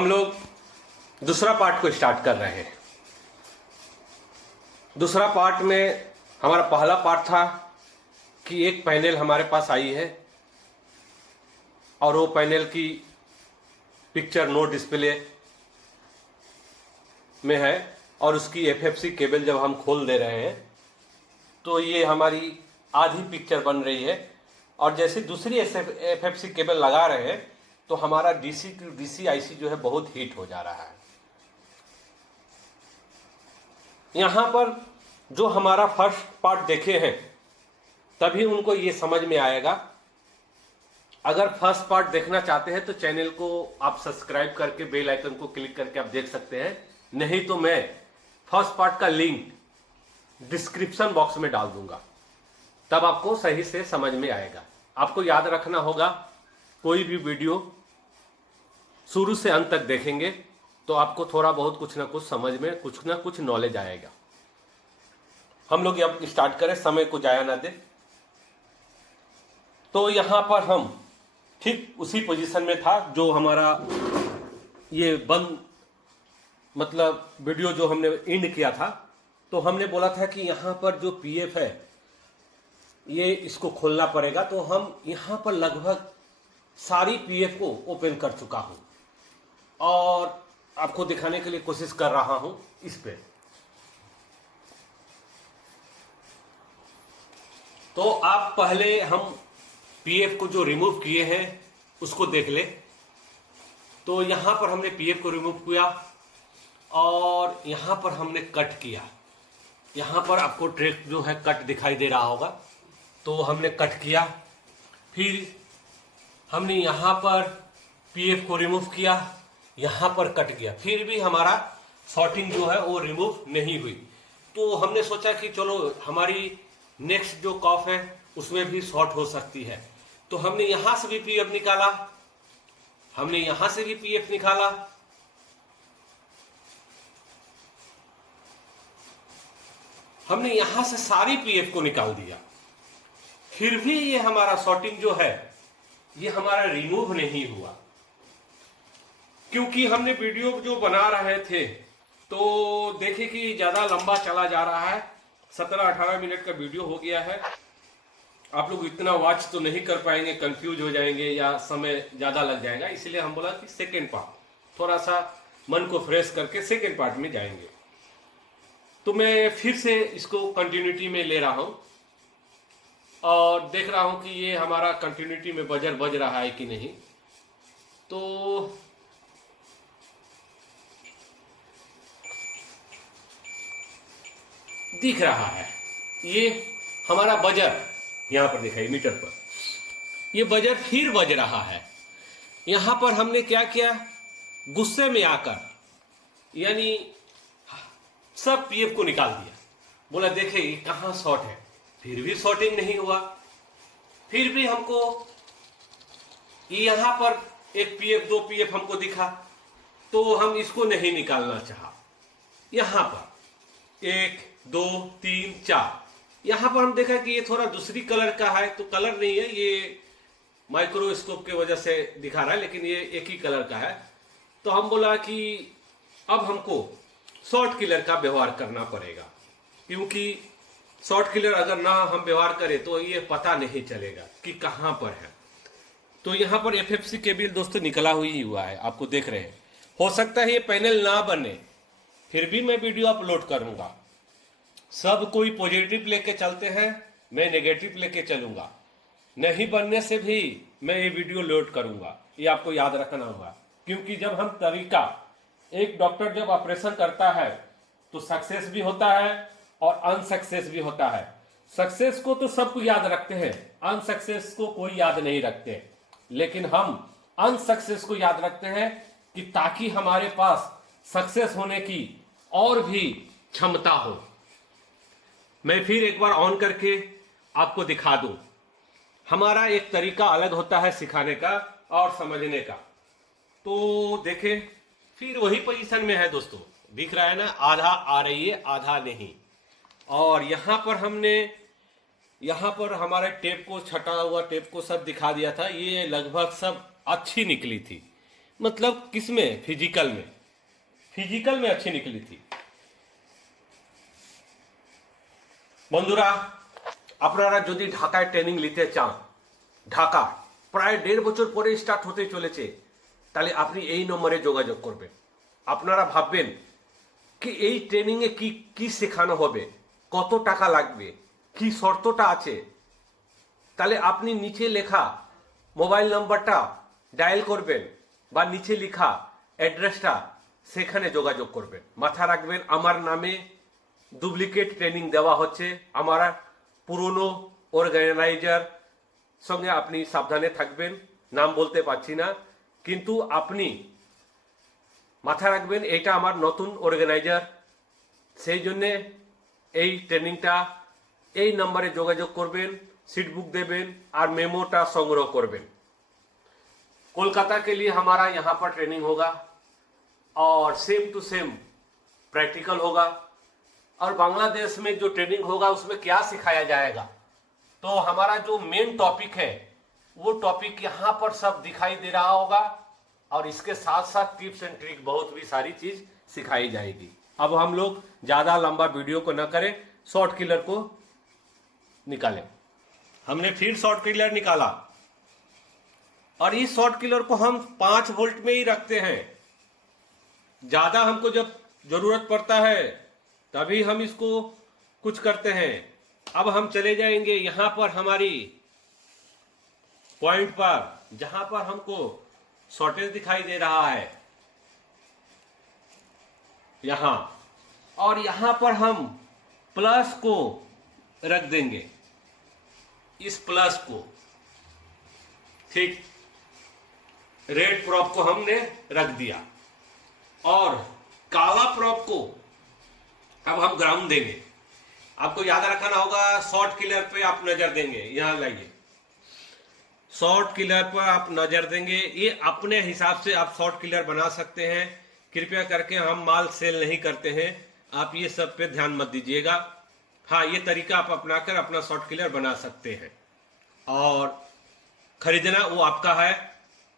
हम लोग दूसरा पार्ट को स्टार्ट कर रहे हैं। दूसरा पार्ट में हमारा पहला पार्ट था कि एक पैनल हमारे पास आई है और वो पैनल की पिक्चर नो डिस्प्ले में है और उसकी एफएफसी केबल जब हम खोल दे रहे हैं तो ये हमारी आधी पिक्चर बन रही है। और जैसे दूसरी एफएफसी केबल लगा रहे हैं तो हमारा डीसी टू डीसी आईसी जो है बहुत हीट हो जा रहा है। यहाँ पर जो हमारा फर्स्ट पार्ट देखे हैं तभी उनको ये समझ में आएगा। अगर फर्स्ट पार्ट देखना चाहते हैं तो चैनल को आप सब्सक्राइब करके बेल आइकन को क्लिक करके आप देख सकते हैं, नहीं तो मैं फर्स्ट पार्ट का लिंक डिस्क्रिप्शन बॉक्स में डाल दूंगा, तब आपको सही से समझ में आएगा। आपको याद रखना होगा, कोई भी वीडियो शुरू से अंत तक देखेंगे तो आपको थोड़ा बहुत कुछ ना कुछ समझ में कुछ ना कुछ नॉलेज आएगा। हम लोग अब स्टार्ट करें, समय को जाया ना दे। तो यहां पर हम ठीक उसी पोजीशन में था जो हमारा ये बंद मतलब वीडियो जो हमने एंड किया था। तो हमने बोला था कि यहाँ पर जो पीएफ है ये इसको खोलना पड़ेगा। तो हम यहाँ पर लगभग सारी पीएफ को ओपन कर चुका हूँ और आपको दिखाने के लिए कोशिश कर रहा हूँ इस पे। तो आप पहले हम पीएफ को जो रिमूव किए हैं उसको देख ले। तो यहाँ पर हमने पीएफ को रिमूव किया और यहाँ पर हमने कट किया। यहाँ पर आपको ट्रैक जो है कट दिखाई दे रहा होगा, तो हमने कट किया। फिर हमने यहाँ पर पीएफ को रिमूव किया, यहाँ पर कट किया, फिर भी हमारा शॉर्टिंग जो है वो रिमूव नहीं हुई। तो हमने सोचा कि चलो हमारी नेक्स्ट जो कॉफ है उसमें भी शॉर्ट हो सकती है। तो हमने यहाँ से भी पीएफ निकाला, हमने यहाँ से भी पीएफ निकाला, हमने यहां से सारी पीएफ को निकाल दिया। फिर भी ये हमारा शॉर्टिंग जो है ये हमारा रिमूव नहीं हुआ, क्योंकि हमने वीडियो जो बना रहे थे तो देखे कि ज्यादा लंबा चला जा रहा है। 17-18 मिनट का वीडियो हो गया है। आप लोग इतना वॉच तो नहीं कर पाएंगे, कंफ्यूज हो जाएंगे या समय ज्यादा लग जाएगा। इसलिए हम बोला कि सेकेंड पार्ट थोड़ा सा मन को फ्रेश करके सेकेंड पार्ट में जाएंगे। तो मैं फिर से इसको कंटिन्यूटी में ले रहा हूं और देख रहा हूं कि ये हमारा कंटिन्यूटी में बजर बज रहा है कि नहीं। तो दिख रहा है ये हमारा बजर, यहां पर दिखाई मीटर पर ये बजर फिर बज रहा है। यहां पर हमने क्या किया, गुस्से में आकर यानी सब पीएफ को निकाल दिया। बोला देखे ये कहां शॉर्ट है, फिर भी शॉर्टिंग नहीं हुआ। फिर भी हमको यहां पर एक पीएफ दो पीएफ हमको दिखा, तो हम इसको नहीं निकालना चाहा। यहां पर 1 2 3 4 यहां पर हम देखा कि ये थोड़ा दूसरी कलर का है, तो कलर नहीं है, ये माइक्रोस्कोप की वजह से दिखा रहा है, लेकिन ये एक ही कलर का है। तो हम बोला कि अब हमको शॉर्ट किलर का व्यवहार करना पड़ेगा, क्योंकि शॉर्ट किलर अगर ना हम व्यवहार करें तो ये पता नहीं चलेगा कि कहां पर है। तो यहां पर एफएफसी केबल दोस्तों निकला ही हुआ है, आपको देख रहे हैं। हो सकता है ये पैनल ना बने, फिर भी मैं वीडियो अपलोड करूंगा। सब कोई पॉजिटिव लेके चलते हैं, मैं नेगेटिव लेके चलूंगा। नहीं बनने से भी मैं ये वीडियो लोड करूंगा, ये आपको याद रखना होगा। क्योंकि जब हम तरीका, एक डॉक्टर जब ऑपरेशन करता है तो सक्सेस भी होता है और अनसक्सेस भी होता है। सक्सेस को तो सबको याद रखते हैं, अनसक्सेस को कोई याद नहीं रखते, लेकिन हम अनसक्सेस को याद रखते हैं कि ताकि हमारे पास सक्सेस होने की और भी क्षमता हो। मैं फिर एक बार ऑन करके आपको दिखा दूं। हमारा एक तरीका अलग होता है सिखाने का और समझने का। तो देखें, फिर वही पोजीशन में है दोस्तों, दिख रहा है ना, आधा आ रही है आधा नहीं। और यहाँ पर हमारे टेप को, छटा हुआ टेप को सब दिखा दिया था। ये लगभग सब अच्छी निकली थी, मतलब किसमें, फिजिकल में अच्छी निकली थी। বন্ধুরা, আপনারা যদি ঢাকায় ট্রেনিং নিতে চান, ঢাকা প্রায় 1.5 বছর পরে স্টার্ট হতে চলেছে, তাহলে আপনি এই নম্বরে যোগাযোগ করবেন। আপনারা ভাববেন কি এই ট্রেনিংয়ে কি কি শেখানো হবে, কত টাকা লাগবে, কি শর্তটা আছে, তাহলে আপনি নিচে লেখা মোবাইল নাম্বারটা ডায়াল করবেন বা নিচে লেখা অ্যাড্রেসটা, সেখানে যোগাযোগ করবেন। মাথা রাখবেন, আমার নামে ডুপ্লিকেট ট্রেনিং দেওয়া হচ্ছে, আমার পুরনো অর্গানাইজার সঙ্গে আপনি সাবধানে থাকবেন। নাম বলতে পারছি না, কিন্তু আপনি মাথা রাখবেন এটা আমার নতুন অর্গানাইজার, সেই জন্যে এই ট্রেনিংটা এই নাম্বারে যোগাযোগ করবেন, सीट बुक देवें और मेमोटा संग्रह करवें। कोलकाता के लिए हमारा यहाँ पर ट्रेनिंग होगा और सेम टू सेम प्रैक्टिकल होगा, और बांग्लादेश में जो ट्रेनिंग होगा उसमें क्या सिखाया जाएगा, तो हमारा जो मेन टॉपिक है वो टॉपिक यहाँ पर सब दिखाई दे रहा होगा, और इसके साथ साथ टिप्स एंड ट्रिक बहुत भी सारी चीज सिखाई जाएगी। अब हम लोग ज्यादा लंबा वीडियो को न करें, शॉर्ट किलर को निकालें। हमने फिर शॉर्ट किलर निकाला, और इस शॉर्ट किलर को हम 5 वोल्ट में ही रखते हैं। ज्यादा हमको जब जरूरत पड़ता है तभी हम इसको कुछ करते हैं। अब हम चले जाएंगे यहां पर हमारी पॉइंट पर, जहां पर हमको शॉर्टेज दिखाई दे रहा है यहां, और यहां पर हम प्लस को रख देंगे, इस प्लस को, ठीक, रेड प्रॉप को हमने रख दिया, और काला प्रॉप को अब हम ग्राउंड देंगे। आपको याद रखना होगा, शॉर्ट किलर पे आप नजर देंगे, यहां लाइए, शॉर्ट किलर पर आप नजर देंगे। ये अपने हिसाब से आप शॉर्ट किलर बना सकते हैं, कृपया करके हम माल सेल नहीं करते हैं, आप ये सब पे ध्यान मत दीजिएगा। हाँ, ये तरीका आप अपनाकर अपना शॉर्ट किलर बना सकते हैं, और खरीदना वो आपका है,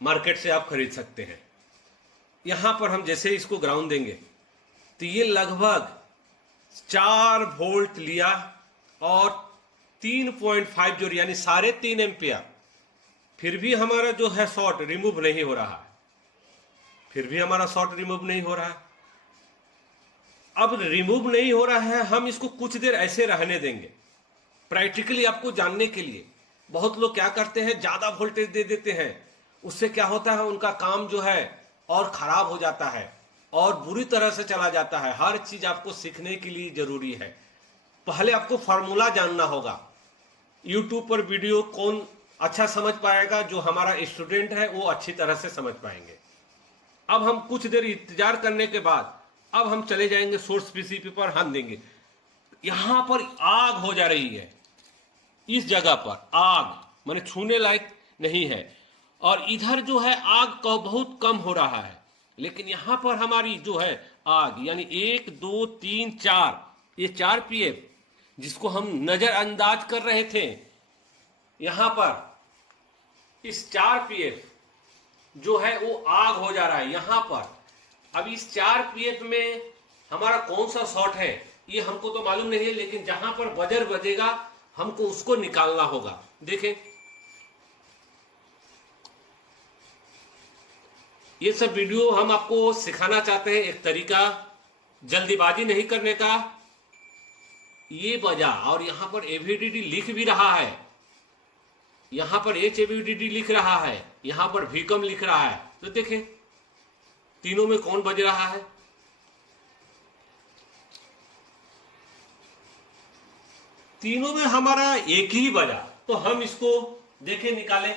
मार्केट से आप खरीद सकते हैं। यहां पर हम जैसे इसको ग्राउंड देंगे तो ये लगभग 4 वोल्ट लिया, और 3.5 जो यानी 3.5 एम्पियर, फिर भी हमारा जो है शॉर्ट रिमूव नहीं हो रहा है, फिर भी हमारा शॉर्ट रिमूव नहीं हो रहा है। अब रिमूव नहीं हो रहा है, हम इसको कुछ देर ऐसे रहने देंगे, प्रैक्टिकली आपको जानने के लिए। बहुत लोग क्या करते हैं, ज्यादा वोल्टेज दे देते हैं, उससे क्या होता है, उनका काम जो है और खराब हो जाता है और बुरी तरह से चला जाता है। हर चीज आपको सीखने के लिए जरूरी है, पहले आपको फॉर्मूला जानना होगा। यूट्यूब पर वीडियो कौन अच्छा समझ पाएगा, जो हमारा स्टूडेंट है वो अच्छी तरह से समझ पाएंगे। अब हम कुछ देर इंतजार करने के बाद अब हम चले जाएंगे सोर्स पीसीबी पर, हम देंगे, यहां पर आग हो जा रही है, इस जगह पर आग माने छूने लायक नहीं है, और इधर जो है आग का बहुत कम हो रहा है, लेकिन यहां पर हमारी जो है आग यानी 1 2 3 4, ये 4 पीएफ जिसको हम नजरअंदाज कर रहे थे, यहां पर इस 4 पीएफ जो है वो आग हो जा रहा है यहां पर। अब इस 4 पीएफ में हमारा कौन सा शॉर्ट है ये हमको तो मालूम नहीं है, लेकिन जहां पर बजर बजेगा हमको उसको निकालना होगा। देखें, ये सब वीडियो हम आपको सिखाना चाहते हैं एक तरीका, जल्दीबाजी नहीं करने का। ये बजा, और यहां पर एवीडीडी लिख भी रहा है, यहां पर एचएवीडीडी लिख रहा है, यहां पर भीकम लिख रहा है, तो देखें तीनों में कौन बज रहा है। तीनों में हमारा एक ही बजा, तो हम इसको देखें निकालें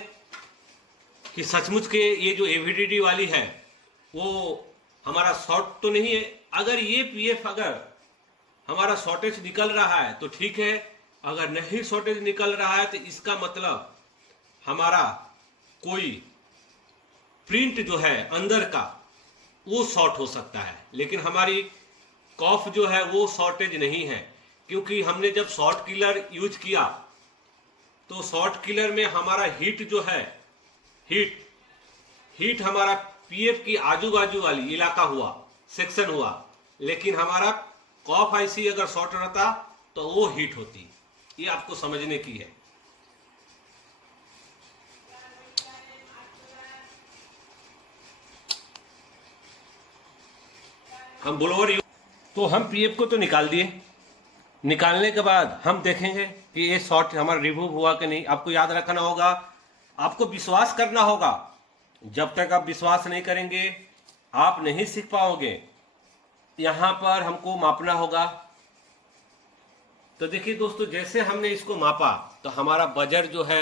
कि सचमुच के ये जो एवीडीडी वाली है वो हमारा शॉर्ट तो नहीं है। अगर ये पीएफ अगर हमारा शॉर्टेज निकल रहा है तो ठीक है, अगर नहीं शॉर्टेज निकल रहा है तो इसका मतलब हमारा कोई प्रिंट जो है अंदर का वो शॉर्ट हो सकता है, लेकिन हमारी कॉफ जो है वो शॉर्टेज नहीं है, क्योंकि हमने जब शॉर्ट किलर यूज किया तो शॉर्ट किलर में हमारा हीट जो है, हीट हमारा पीएफ की आजू बाजू वाली इलाका हुआ, सेक्शन हुआ, लेकिन हमारा कॉफ आईसी अगर शॉर्ट रहता तो वो हीट होती। ये आपको समझने की है। हम ब्लोअर तो हम पीएफ को तो निकाल दिए। निकालने के बाद हम देखेंगे कि ये शॉर्ट हमारा रिमूव हुआ कि नहीं। आपको याद रखना होगा, आपको विश्वास करना होगा। जब तक आप विश्वास नहीं करेंगे आप नहीं सीख पाओगे। यहाँ पर हमको मापना होगा। तो देखिए दोस्तों, जैसे हमने इसको मापा तो हमारा बजर जो है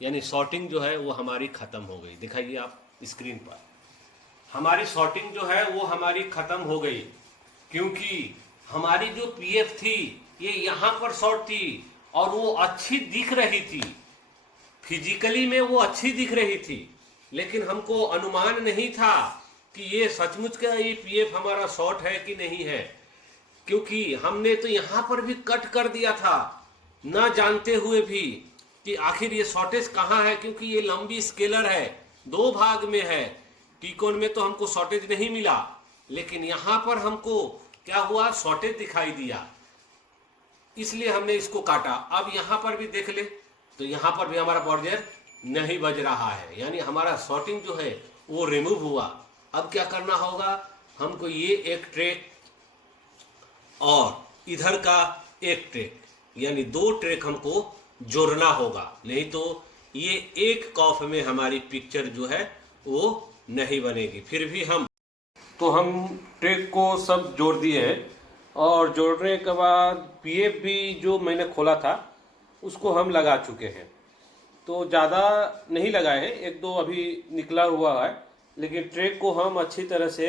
यानी शॉर्टिंग जो है वो हमारी खत्म हो गई। दिखाइए आप स्क्रीन पर, हमारी शॉर्टिंग जो है वो हमारी खत्म हो गई, क्योंकि हमारी जो पीएफ थी ये यहाँ पर शॉर्ट थी और वो अच्छी दिख रही थी, फिजिकली में वो अच्छी दिख रही थी, लेकिन हमको अनुमान नहीं था कि ये सचमुच का ये पीएफ हमारा शॉर्ट है कि नहीं है, क्योंकि हमने तो यहाँ पर भी कट कर दिया था ना जानते हुए भी कि आखिर ये शॉर्टेज कहाँ है, क्योंकि ये लंबी स्केलर है, 2 भाग में है। टीकोन में तो हमको शॉर्टेज नहीं मिला, लेकिन यहाँ पर हमको क्या हुआ, शॉर्टेज दिखाई दिया, इसलिए हमने इसको काटा। अब यहाँ पर भी देख ले तो यहाँ पर भी हमारा बॉर्डर नहीं बज रहा है, यानी हमारा शॉर्टिंग जो है वो रिमूव हुआ। अब क्या करना होगा, हमको ये एक ट्रैक और इधर का एक ट्रैक यानी 2 ट्रैक हमको जोड़ना होगा, नहीं तो ये एक कॉफ में हमारी पिक्चर जो है वो नहीं बनेगी। फिर भी हम ट्रैक को सब जोड़ दिए हैं और जोड़ने के बाद पीएफ भी जो मैंने खोला था उसको हम लगा चुके हैं। तो ज़्यादा नहीं लगाए हैं, 1-2 अभी निकला हुआ है, लेकिन ट्रैक को हम अच्छी तरह से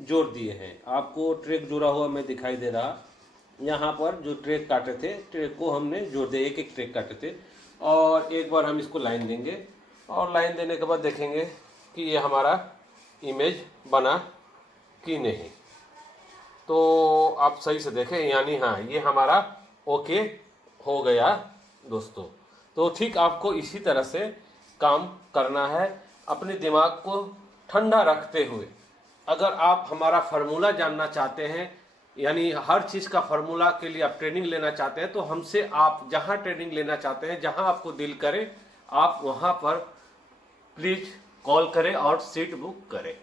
जोड़ दिए हैं। आपको ट्रैक जुड़ा हुआ मैं दिखाई दे रहा, यहाँ पर जो ट्रैक काटे थे ट्रैक को हमने जोड़ दिया, एक ट्रैक काटे थे। और एक बार हम इसको लाइन देंगे और लाइन देने के बाद देखेंगे कि ये हमारा इमेज बना कि नहीं। तो आप सही से देखें, यानी हाँ ये हमारा ओके हो गया दोस्तों। तो ठीक आपको इसी तरह से काम करना है, अपने दिमाग को ठंडा रखते हुए। अगर आप हमारा फार्मूला जानना चाहते हैं, यानी हर चीज़ का फार्मूला के लिए आप ट्रेनिंग लेना चाहते हैं, तो हमसे आप जहां ट्रेनिंग लेना चाहते हैं, जहां आपको दिल करे, आप वहां पर प्लीज़ कॉल करें और सीट बुक करें।